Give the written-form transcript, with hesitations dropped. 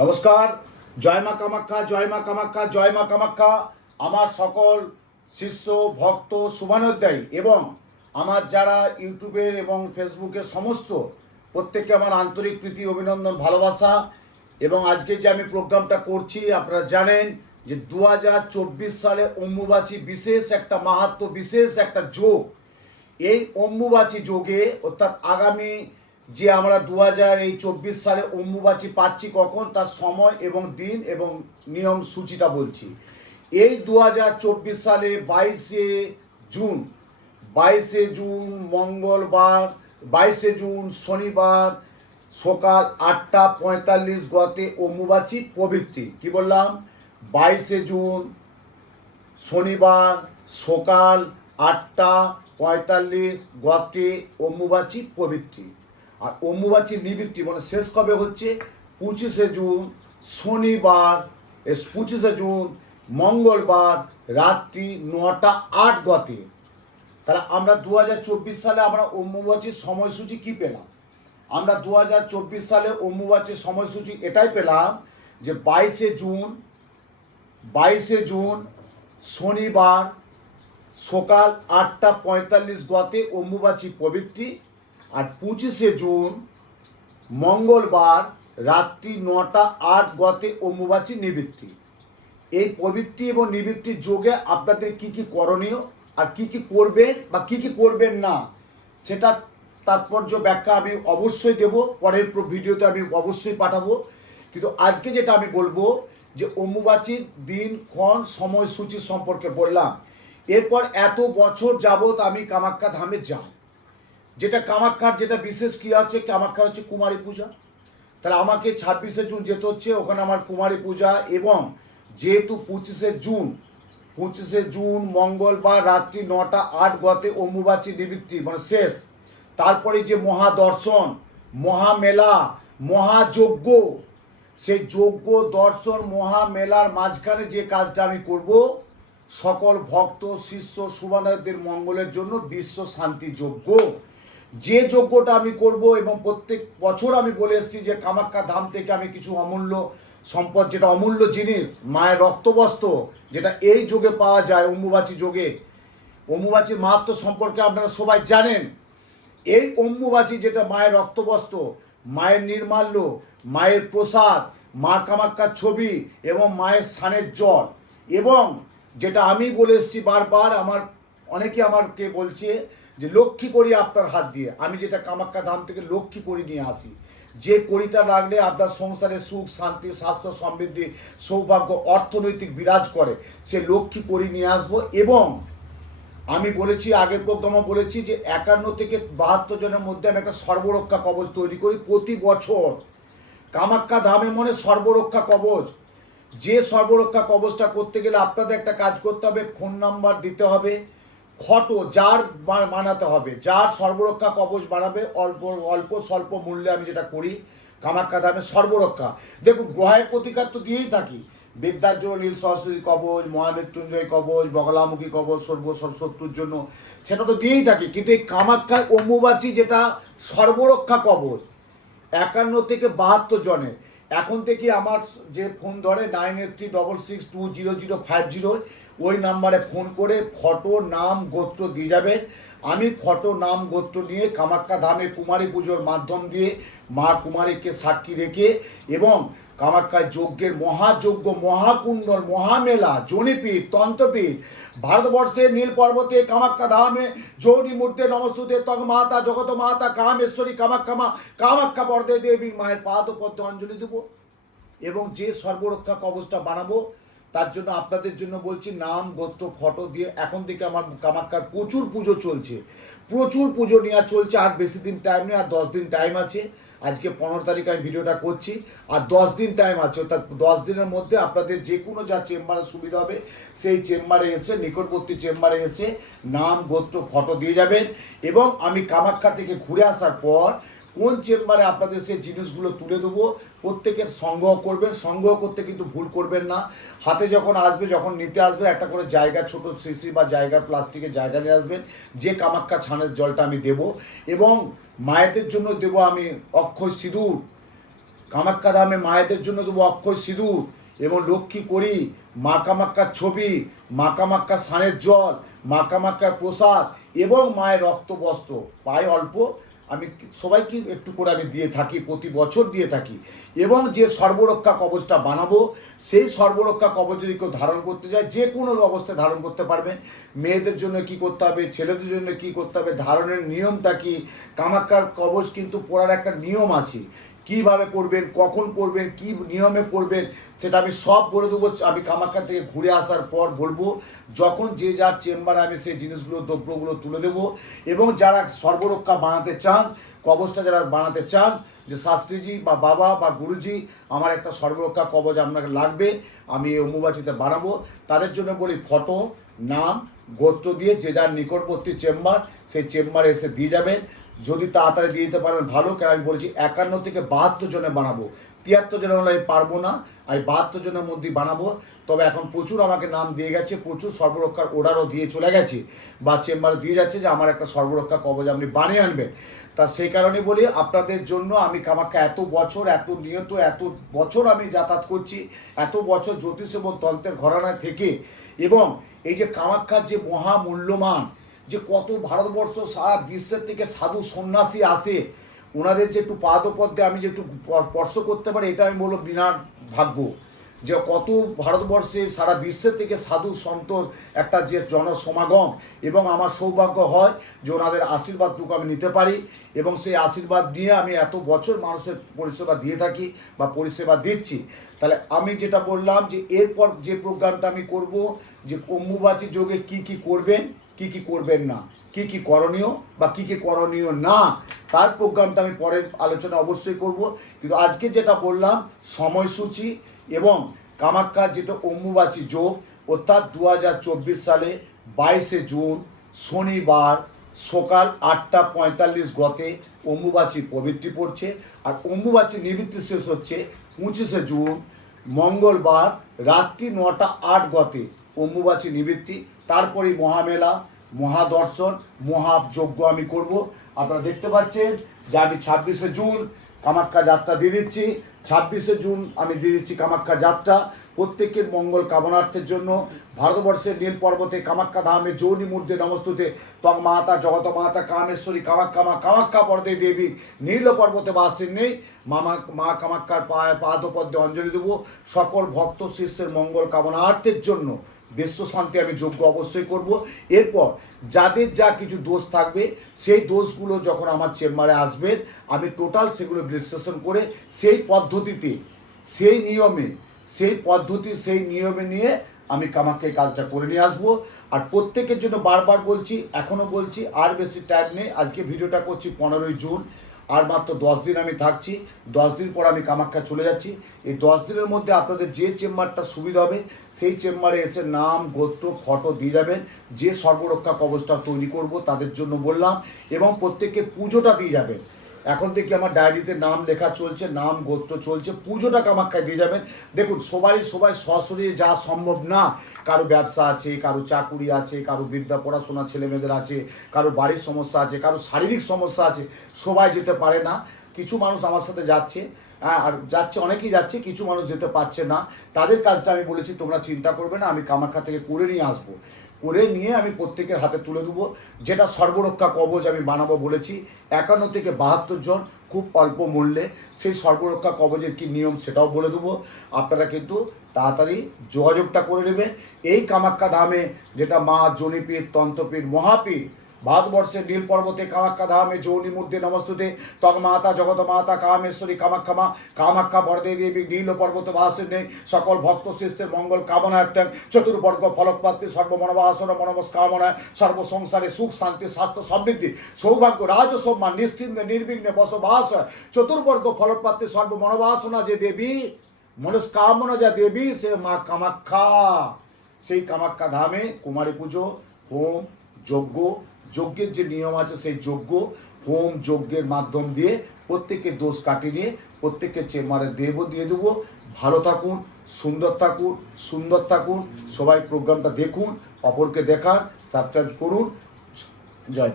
নমস্কার। জয় মা কামাখ্যা, জয় মা কামাখ্যা, জয় মা কামাখ্যা। আমার সকল শিষ্য ভক্ত শুভানুধ্যায়ী এবং আমার যারা ইউটিউবের এবং ফেসবুকের সমস্ত প্রত্যেককে আমার আন্তরিক প্রীতি, অভিনন্দন, ভালোবাসা। এবং আজকে যে আমি প্রোগ্রামটা করছি আপনারা জানেন যে 2024 সালে অম্বুবাচী বিশেষ একটা মাহাত্ম্য, বিশেষ একটা যোগ। এই অম্বুবাচী যোগে অর্থাৎ আগামী যে আমরা 2024 সালে অম্বুবাচী পাচ্ছি কখন, তার সময় এবং দিন এবং নিয়ম সূচিটা বলছি। এই 2024 সালে 22শে জুন মঙ্গলবার, 22শে জুন শনিবার সকাল 8:45 গতে অম্বুবাচী প্রবৃত্তি। কি বললাম? 22শে জুন শনিবার সকাল 8:45 গতে অম্বুবাচী প্রবৃত্তি। আর অম্বুবাচী নিবৃত্তি মানে শেষ কবে হচ্ছে? 25শে জুন শনিবার, 25শে জুন মঙ্গলবার রাত্রি 9:08 গতে। তাহলে আমরা 2024 সালে আমরা অম্বুবাচীর সময়সূচি কি পেলাম? আমরা 2024 সালে অম্বুবাচীর সময়সূচি এটাই পেলাম যে 22শে জুন শনিবার সকাল 8:45 গতে অম্বুবাচী প্রবৃত্তি। আর 25শে জুন মঙ্গলবার রাত্রি 9:08 গতে অম্বুবাচী নিবৃত্তি। এই প্রবৃত্তি এবং নিবৃত্তির যোগে আপনাদের কি কি করণীয় আর কি কি করবেন বা কি কি করবেন না, সেটা তাৎপর্য ব্যাখ্যা আমি অবশ্যই দেব, পরের ভিডিওতে আমি অবশ্যই পাঠাবো। কিন্তু আজকে যেটা আমি বলবো যে অম্বুবাচীর দিন ক্ষণ সময়সূচি সম্পর্কে বললাম। এরপর এত বছর যাবৎ আমি কামাখ্যা ধামে যাই, যেটা কামাখ্যার যেটা বিশেষ কী আছে, কামাখ্যার হচ্ছে কুমারী পূজা। তাহলে আমাকে 26শে জুন যেতে হচ্ছে, ওখানে আমার কুমারী পূজা। এবং যেহেতু 25শে জুন মঙ্গলবার রাত্রি 9:08 গতে অম্বুবাচী নিবৃত্তি মানে শেষ, তারপরে যে মহাদর্শন, মহামেলা, মহাযজ্ঞ, সেই যজ্ঞ দর্শন মহামেলার মাঝখানে যে কাজটা আমি করব, সকল ভক্ত শিষ্য শুভানুধ্যায়ীদের মঙ্গলের জন্য বিশ্ব শান্তি যজ্ঞ, যে যজ্ঞটা আমি করব। এবং প্রত্যেক বছর আমি বলে এসেছি যে কামাখ্যা ধাম থেকে আমি কিছু অমূল্য সম্পদ, যেটা অমূল্য জিনিস, মায়ের রক্তবস্ত্র, যেটা এই যোগে পাওয়া যায় অম্বুবাচী যোগে। অম্বুবাচীর মাহাত্ম্য সম্পর্কে আপনারা সবাই জানেন। এই অম্বুবাচী যেটা মায়ের রক্তবস্ত্র, মায়ের নির্মাল্য, মায়ের প্রসাদ, মা কামাখ্যার ছবি এবং মায়ের স্নানের জল। এবং যেটা আমি বলে এসেছি বারবার, আমার অনেকে আমাকে বলছে যে লক্ষ্মী করি আপনার হাত দিয়ে। আমি যেটা কামাখ্যা ধাম থেকে লক্ষ্মী করি নিয়ে আসি, যে কড়িটা লাগলে আপনার সংসারে সুখ শান্তি স্বাস্থ্য সমৃদ্ধি সৌভাগ্য অর্থনৈতিক বিরাজ করে, সে লক্ষ্মী করি নিয়ে আসবো। এবং আমি বলেছি, আগের প্রোগ্রামে বলেছি যে 51 থেকে 72 জনের মধ্যে আমি একটা সর্বরক্ষা কবচ তৈরি করি প্রতি বছর। কামাখ্যা ধামে মনে সর্বরক্ষা কবচ। যে সর্বরক্ষা কবচটা করতে গেলে আপনাদের একটা কাজ করতে হবে, ফোন নাম্বার দিতে হবে, ফটো যার বানাতে হবে, যার সর্বরক্ষা কবচ বানাবে, অল্প স্বল্প মূল্যে আমি যেটা করি কামাখ্যা ধামে সর্বরক্ষা। দেখুন, গ্রহের প্রতিকার তো দিয়েই থাকি, বিদ্যার জন্য নীল সরস্বতী কবচ, মহামৃত্যুঞ্জয় কবচ, বগলামুখী কবচ, শত্রুর জন্য, সেটা তো দিয়েই থাকি। কিন্তু এই কামাখ্যার অম্বুবাচী যেটা সর্বরক্ষা কবচ 51 থেকে 72 জনের, এখন থেকে আমার যে ফোন ধরে 9836620050, ওই নাম্বারে ফোন করে ফটো নাম গোত্র দিয়ে যাবেন। আমি ফটো নাম গোত্র নিয়ে কামাখ্যা ধামে কুমারী পুজোর মাধ্যম দিয়ে মা কুমারীকে সাক্ষী রেখে এবং কামাখ্যার যজ্ঞের মহাযজ্ঞ, মহাকুণ্ডল, মহামেলা, জনিপীঠ, তন্ত্রপীঠ, ভারতবর্ষের নীল পর্বতে কামাখ্যা ধামে যৌনি মূর্তে নমস্তুতে তগ মাতা জগত মাতা কামেশ্বরী কামাখ্যা মা কামাখ্যা বরদে দেবী মায়ের পাদপদ্মে অঞ্জলি দেব। এবং যে সর্বরক্ষা কবচটা বানাবো তার জন্য আপনাদের জন্য বলছি, নাম গোত্র ফটো দিয়ে এখন থেকে আমার কামাখ্যার প্রচুর পুজো চলছে, প্রচুর পুজো নেওয়া চলছে। আর বেশি দিন টাইম নেই, আর 10 দিন টাইম আছে। আজকে 15 তারিখ আমি ভিডিওটা করছি, আর 10 দিন টাইম আছে। অর্থাৎ 10 দিনের মধ্যে আপনাদের যে কোনো যা চেম্বারে সুবিধা হবে সেই চেম্বারে এসে, নিকটবর্তী চেম্বারে এসে নাম গোত্র ফটো দিয়ে যাবেন। এবং আমি কামাখ্যা থেকে ঘুরে আসার পর কোন চেম্বারে আপনাদের সেই জিনিসগুলো তুলে দেবো, প্রত্যেকের সংগ্রহ করবেন। সংগ্রহ করতে কিন্তু ভুল করবেন না, হাতে যখন আসবে, যখন নিতে আসবে, একটা করে জায়গা, ছোট শিশি বা জায়গা, প্লাস্টিকের জায়গা নিয়ে আসবেন, যে কামাখ্যা ছানের জলটা আমি দেব। এবং মায়েদের জন্য দেব আমি অক্ষয় সিঁদুর, কামাখ্যা ধামে মায়েদের জন্য দেবো অক্ষয় সিঁদুর এবং লক্ষ্মী করি, মা কামাখ্যার ছবি, মা কামাখ্যার স্নানের জল, মা কামাখ্যার প্রসাদ এবং মায়ের রক্ত বস্ত্র। পায় অল্প, আমি সবাইকে একটু করে আমি দিয়ে থাকি, প্রতি বছর দিয়ে থাকি। এবং যে সর্বরক্ষা কবচটা বানাবো, সেই সর্বরক্ষা কবচ যদি কেউ ধারণ করতে যায়, যে কোনো অবস্থায় ধারণ করতে পারবেন। মেয়েদের জন্য কি করতে হবে, ছেলেদের জন্য কি করতে হবে, ধারণের নিয়মটা কি, কামাখ্যার কবচ কিন্তু পড়ার একটা নিয়ম আছে, কীভাবে পড়বেন, কখন পড়বেন, কী নিয়মে পড়বেন, সেটা আমি সব বলে দেবো। আমি কামাখ্যা থেকে ঘুরে আসার পর বলবো, যখন যে যার চেম্বারে আমি সেই জিনিসগুলো, দ্রব্যগুলো তুলে দেবো। এবং যারা সর্বরক্ষা বানাতে চান, কবচটা যারা বানাতে চান, যে শাস্ত্রীজি বা বাবা বা গুরুজি আমার একটা সর্বরক্ষা কবচ আপনাকে লাগবে, আমি এই অম্বুবাচীতে বানাবো, তাদের জন্য বলি ফটো, নাম, গোত্র দিয়ে যে যার নিকটবর্তী চেম্বার, সেই চেম্বারে এসে দিয়ে যাবেন। যদি তাড়াতাড়ি দিয়ে দিতে পারেন ভালো, কেন আমি বলেছি 51 থেকে 72 জনে বানাবো। 73 জনের হলে আমি পারবো না, আমি 72 জনের মধ্যেই বানাবো। তবে এখন প্রচুর আমাকে নাম দিয়ে গেছে, প্রচুর সর্বরক্ষার অর্ডারও দিয়ে চলে গেছে বা চেম্বারে দিয়ে যাচ্ছে যে আমার একটা সর্বরক্ষা কবচ আপনি বানিয়ে আনবেন। তা সেই কারণে বলি, আপনাদের জন্য আমি কামাখ্যা এত বছর, এত নিয়ত, এত বছর আমি যাতায়াত করছি, এত বছর জ্যোতিষ এবং তন্ত্রের ঘরানায় থেকে, এবং এই যে কামাখ্যার যে মহামূল্যমান, যে কত ভারতবর্ষ সারা বিশ্বের থেকে সাধু সন্ন্যাসী আসে, ওনাদের যে একটু পাদপদ্মে আমি যে একটু স্পর্শ করতে পারি, এটা আমি বলবো বিরাট ভাগ্য। যে কত ভারতবর্ষে সারা বিশ্বের থেকে সাধু সন্তর একটা যে জনসমাগম, এবং আমার সৌভাগ্য হয় যে ওনাদের আশীর্বাদটুকু আমি নিতে পারি, এবং সেই আশীর্বাদ নিয়ে আমি এত বছর মানুষের পরিষেবা দিয়ে থাকি বা পরিষেবা দিচ্ছি। তাহলে আমি যেটা বললাম যে এরপর যে প্রোগ্রামটা আমি করব, যে অম্বুবাচী যোগে কি কি করবেন, কি কি করবেন না, কি কি করণীয় বা কি কি করণীয় না, তার প্রোগ্রামটা আমি পরের আলোচনা অবশ্যই করব। কিন্তু আজকে যেটা বললাম সময়সূচি এবং কামাখ্যা যেটা অম্বুবাচী যোগ, অর্থাৎ 2024 সালে 22শে জুন শনিবার সকাল 8:45 গতে অম্বুবাচী প্রবৃত্তি পড়ছে, আর অম্বুবাচী নিবৃত্তি শেষ হচ্ছে 25শে জুন মঙ্গলবার রাত্রি 9:08 গতে অম্বুবাচী নিবৃত্তি। তারপরেই মহামেলা, মহাদর্শন, মহাযজ্ঞ আমি করব। আপনারা দেখতে পাচ্ছেন যে আমি 26শে জুন কামাখ্যা যাত্রা দিয়ে দিচ্ছি। 26শে জুন আমি দিয়ে দিচ্ছি কামাখ্যা যাত্রা, প্রত্যেকের মঙ্গল কামনার্থের জন্য। ভারতবর্ষের নীল পর্বতে কামাখ্যা ধামে যৌনি মূর্তি নমস্তুতে তং মাতা জগত মাতা কামেশ্বরী কামাখ্যা মা কামাখ্যা পর্দে দেবী নীল পর্বতে বাসেন নেই মা কামাখ্যার পাদপদ্মে অঞ্জলি দেবো। সকল ভক্ত শিষ্যের মঙ্গল কামনার্থের জন্য বিশ্ব শান্তি আমি যজ্ঞ অবশ্যই করব। এরপর যাদের যা কিছু দোষ থাকবে, সেই দোষগুলো যখন আমার চেম্বারে আসবেন, আমি টোটাল সেগুলো বিশ্লেষণ করে সেই পদ্ধতিতে, সেই নিয়মে, সেই পদ্ধতি, সেই নিয়মে নিয়ে আমি কামাখ্যায় কাজটা করে নিয়ে আসবো। আর প্রত্যেকের জন্য বারবার বলছি, এখনও বলছি, আর বেশি টাইম নেই। আজকে ভিডিওটা করছি 15ই জুন, আর মাত্র 10 দিন আমি থাকছি। 10 দিন পর আমি কামাখ্যা চলে যাচ্ছি। এই 10 দিনের মধ্যে আপনাদের যে চেম্বারটা সুবিধা হবে, সেই চেম্বারে এসে নাম, গোত্র, ফটো দিয়ে যাবেন। যে সর্বরক্ষা কবচটা তৈরি করব তাদের জন্য বললাম, এবং প্রত্যেককে পুজোটা দিয়ে যাবেন। এখন থেকে আমার ডায়েরিতে নাম লেখা চলছে, নাম গোত্র চলছে, পুজোটা কামাখ্যায় দিয়ে যাবেন। দেখুন সবাই সশরীরে যা সম্ভব না, কারো ব্যবসা আছে, কারো চাকুরি আছে, কারো বিদ্যা পড়াশোনা ছেলেমেয়েদের আছে, কারো বাড়ির সমস্যা আছে, কারো শারীরিক সমস্যা আছে, সবাই যেতে পারে না। কিছু মানুষ আমার সাথে যাচ্ছে, আর যাচ্ছে, অনেকেই যাচ্ছে, কিছু মানুষ যেতে পারছে না। তাদের কাজটা আমি বলেছি তোমরা চিন্তা করবে না, আমি কামাখ্যা থেকে করে নিয়ে আসবো, করে নিয়ে আমি প্রত্যেকের হাতে তুলে দেবো। যেটা সর্বরক্ষা কবচ আমি বানাবো বলেছি, 51 থেকে 72 জন, খুব অল্প মূল্যে। সেই সর্বরক্ষা কবচের কী নিয়ম সেটাও বলে দেবো। আপনারা কিন্তু তাড়াতাড়ি যোগাযোগটা করে নেবেন। এই কামাখ্যা ধামে, যেটা মা জনিপীঠ, তন্ত্রপীঠ, মহাপীঠ, ভারতবর্ষের নীল পর্বতে কামাখ্যা ধামে যৌনি মূর্তি নমস্তুতে তং মাতা জগত মাতা কামেশ্বরী কামাখ্যা মা কামাখ্যা বরদে দেবী নীল পর্বত বাসিনী সকল ভক্ত শিষ্যের মঙ্গল কামনার্থেন চতুর্বর্গ ফলপ্রাপ্তি সর্বমনবাসন মনমস্কামনায় সর্বসংসারে সুখ শান্তি স্বাস্থ্য সমৃদ্ধি সৌভাগ্য রাজসম্মান নিশ্চিন্তে নির্বিঘ্নে বসবাস চতুর্বর্গ ফলপ্রাপ্তি সর্বমনবাসনা যে দেবী, মনস্কামনা যা দেবী, সে মা কামাখ্যা। সেই কামাখ্যা ধামে কুমারী পুজো, হোম, যজ্ঞ, যজ্ঞের যে নিয়ম আছে, সেই যজ্ঞ, হোম, যজ্ঞের মাধ্যম দিয়ে প্রত্যেকের দোষ কাটিয়ে নিয়ে প্রত্যেকের চেম্বারে দেবও দিয়ে দেবো। ভালো থাকুন, সুন্দর থাকুন, সুন্দর থাকুন। সবাই প্রোগ্রামটা দেখুন, অপরকে দেখান, সাবস্ক্রাইব করুন। জয়।